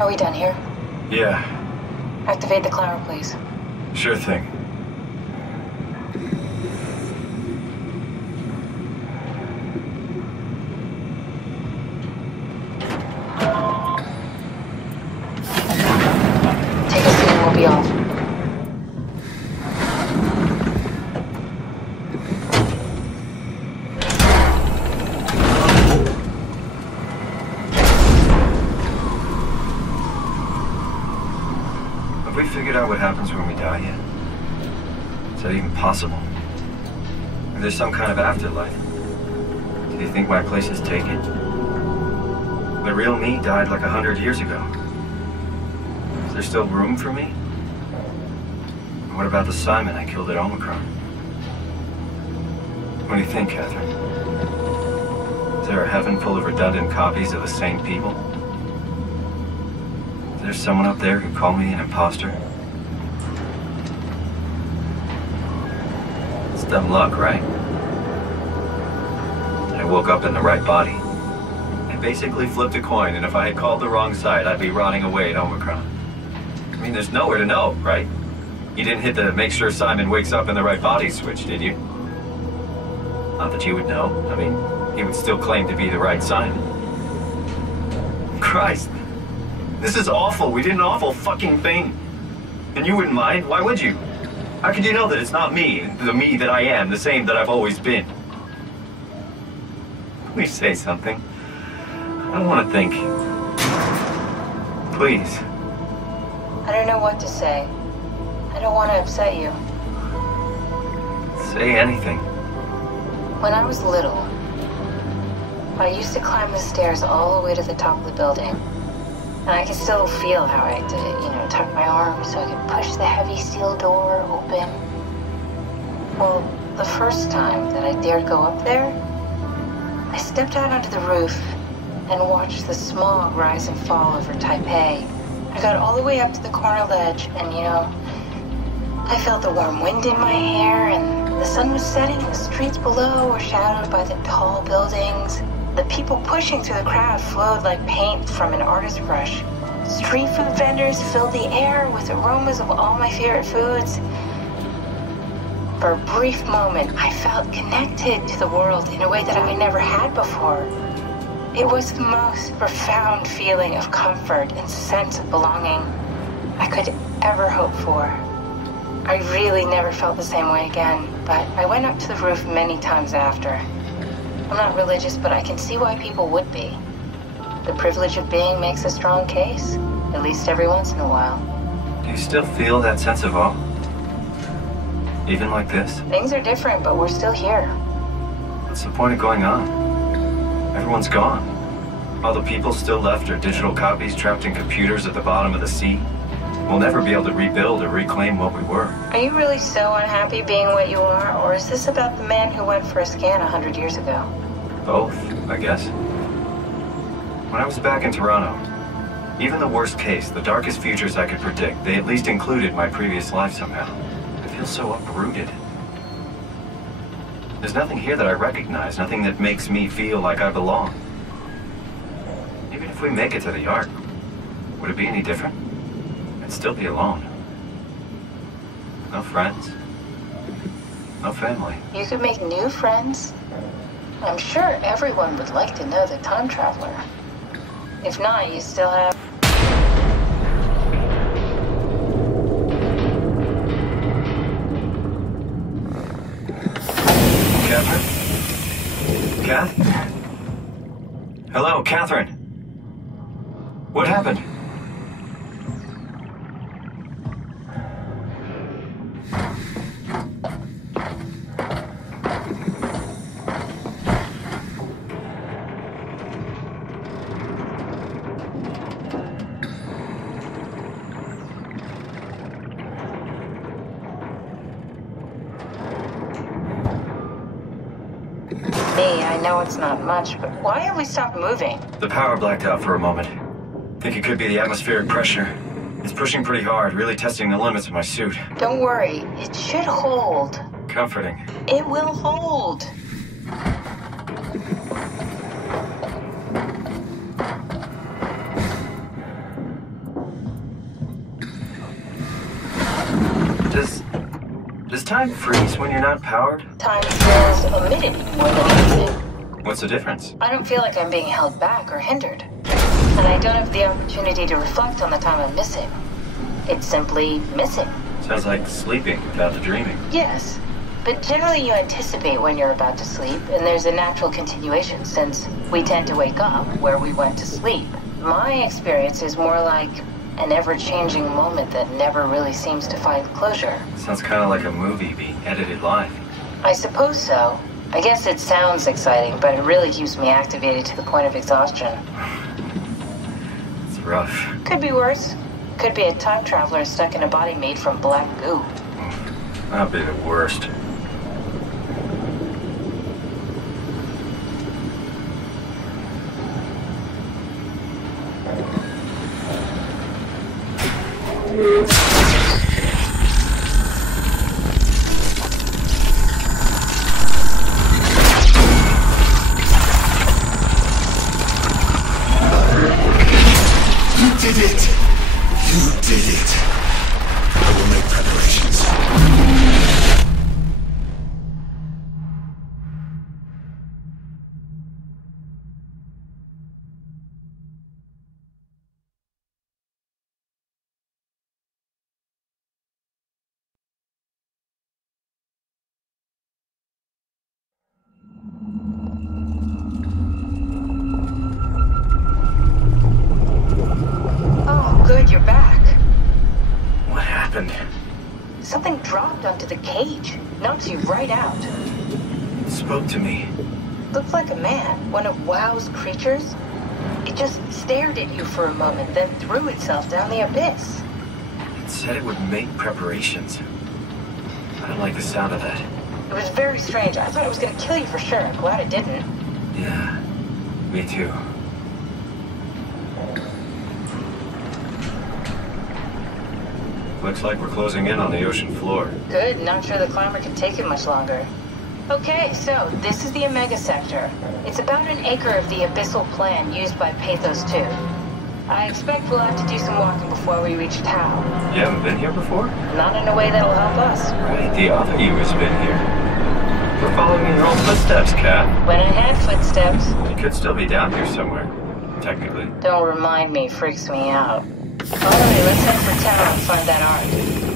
Are we done here? Yeah. Activate the climber, please. Sure thing. Take a seat and we'll be off. Have we figured out what happens when we die yet? Is that even possible? Is there some kind of afterlife? Do you think my place is taken? The real me died like 100 years ago. Is there still room for me? And what about the Simon I killed at Omicron? What do you think, Catherine? Is there a heaven full of redundant copies of the same people? Is there someone up there who called me an imposter? It's dumb luck, right? I woke up in the right body. I basically flipped a coin, and if I had called the wrong side, I'd be rotting away at Omicron. I mean, there's nowhere to know, right? You didn't hit the make sure Simon wakes up in the right body switch, did you? Not that you would know. I mean, he would still claim to be the right Simon. Christ. This is awful. We did an awful fucking thing. And you wouldn't mind? Why would you? How could you know that it's not me, the me that I am, the same that I've always been? Please say something. I don't want to think. Please. I don't know what to say. I don't want to upset you. Say anything. When I was little, I used to climb the stairs all the way to the top of the building. And I can still feel how I had to, tuck my arms so I could push the heavy steel door open. Well, the first time that I dared go up there, I stepped out onto the roof and watched the smog rise and fall over Taipei. I got all the way up to the corner ledge and, I felt the warm wind in my hair and the sun was setting. The streets below were shadowed by the tall buildings. The people pushing through the crowd flowed like paint from an artist's brush. Street food vendors filled the air with aromas of all my favorite foods. For a brief moment, I felt connected to the world in a way that I never had before. It was the most profound feeling of comfort and sense of belonging I could ever hope for. I really never felt the same way again, but I went up to the roof many times after. I'm not religious, but I can see why people would be. The privilege of being makes a strong case, at least every once in a while. Do you still feel that sense of awe? Even like this? Things are different, but we're still here. What's the point of going on? Everyone's gone. All the people still left are digital copies trapped in computers at the bottom of the sea. We'll never be able to rebuild or reclaim what we were. Are you really so unhappy being what you are, or is this about the man who went for a scan 100 years ago? Both, I guess. When I was back in Toronto, even the worst case, the darkest futures I could predict, they at least included my previous life somehow. I feel so uprooted. There's nothing here that I recognize, nothing that makes me feel like I belong. Even if we make it to the Ark, would it be any different? I'd still be alone. No friends. No family. You could make new friends. I'm sure everyone would like to know the time traveler. If not, you still have... Catherine? Kath? Hello, Catherine. What happened? I know it's not much, but why have we stopped moving? The power blacked out for a moment. Think it could be the atmospheric pressure. It's pushing pretty hard, really testing the limits of my suit. Don't worry, it should hold. Comforting. It will hold. time freeze when you're not powered? Time feels omitted more than missing. What's the difference? I don't feel like I'm being held back or hindered. And I don't have the opportunity to reflect on the time I'm missing. It's simply missing. Sounds like sleeping without the dreaming. Yes, but generally you anticipate when you're about to sleep, and there's a natural continuation since we tend to wake up where we went to sleep. My experience is more like an ever-changing moment that never really seems to find closure. Sounds kind of like a movie being edited live. I suppose so. I guess it sounds exciting, but it really keeps me activated to the point of exhaustion. It's rough. Could be worse. Could be a time traveler stuck in a body made from black goo. That'd be the worst. Good, you're back. What happened? Something dropped onto the cage. Knocks you right out. It spoke to me. Looked like a man, one of WoW's creatures. It just stared at you for a moment, then threw itself down the abyss. It said it would make preparations. I don't like the sound of that. It was very strange. I thought it was going to kill you for sure. I'm glad it didn't. Yeah, me too. Looks like we're closing in on the ocean floor. Good, not sure the climber can take it much longer. Okay, so this is the Omega Sector. It's about an acre of the abyssal plan used by Pathos 2. I expect we'll have to do some walking before we reach Tau. You haven't been here before? Not in a way that'll help us. Right, the other you has been here. We're following in your own footsteps, Kat. When I had footsteps. You could still be down here somewhere, technically. Don't remind me, freaks me out. Alright, let's head for Tau and find that ark.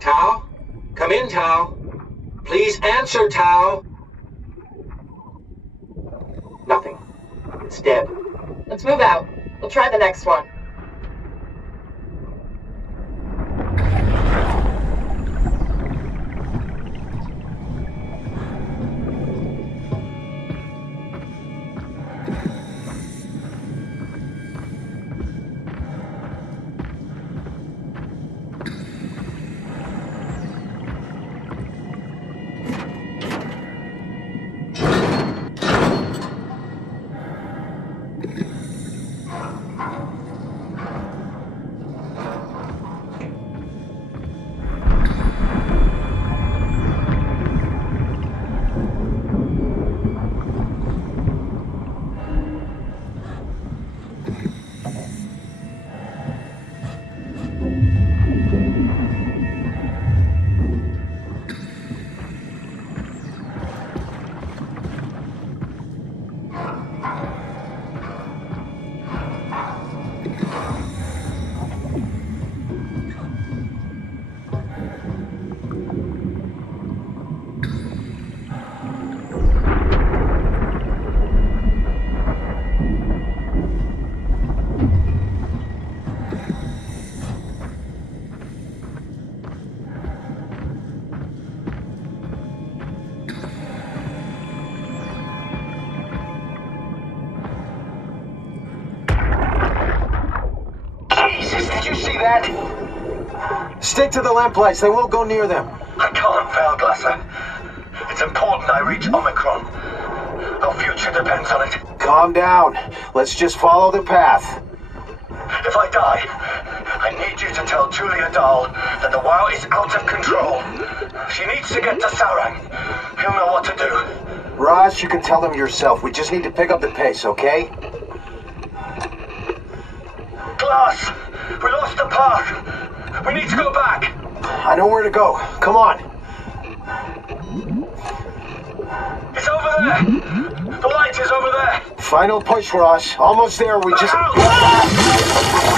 Tau? Come in, Tau. Please answer, Tau. Nothing. It's dead. Let's move out. We'll try the next one. that? Stick to the lamplights. They won't go near them. I can't fail, Glasser. It's important I reach Omicron. Our future depends on it. Calm down. Let's just follow the path. If I die, I need you to tell Julia Dahl that the WoW is out of control. She needs to get to Sarang. He'll know what to do. Raj, you can tell them yourself. We just need to pick up the pace, okay? Glass! We lost the path! We need to go back! I know where to go. Come on. It's over there! The light is over there! Final push, Raj. Almost there. We just... Help!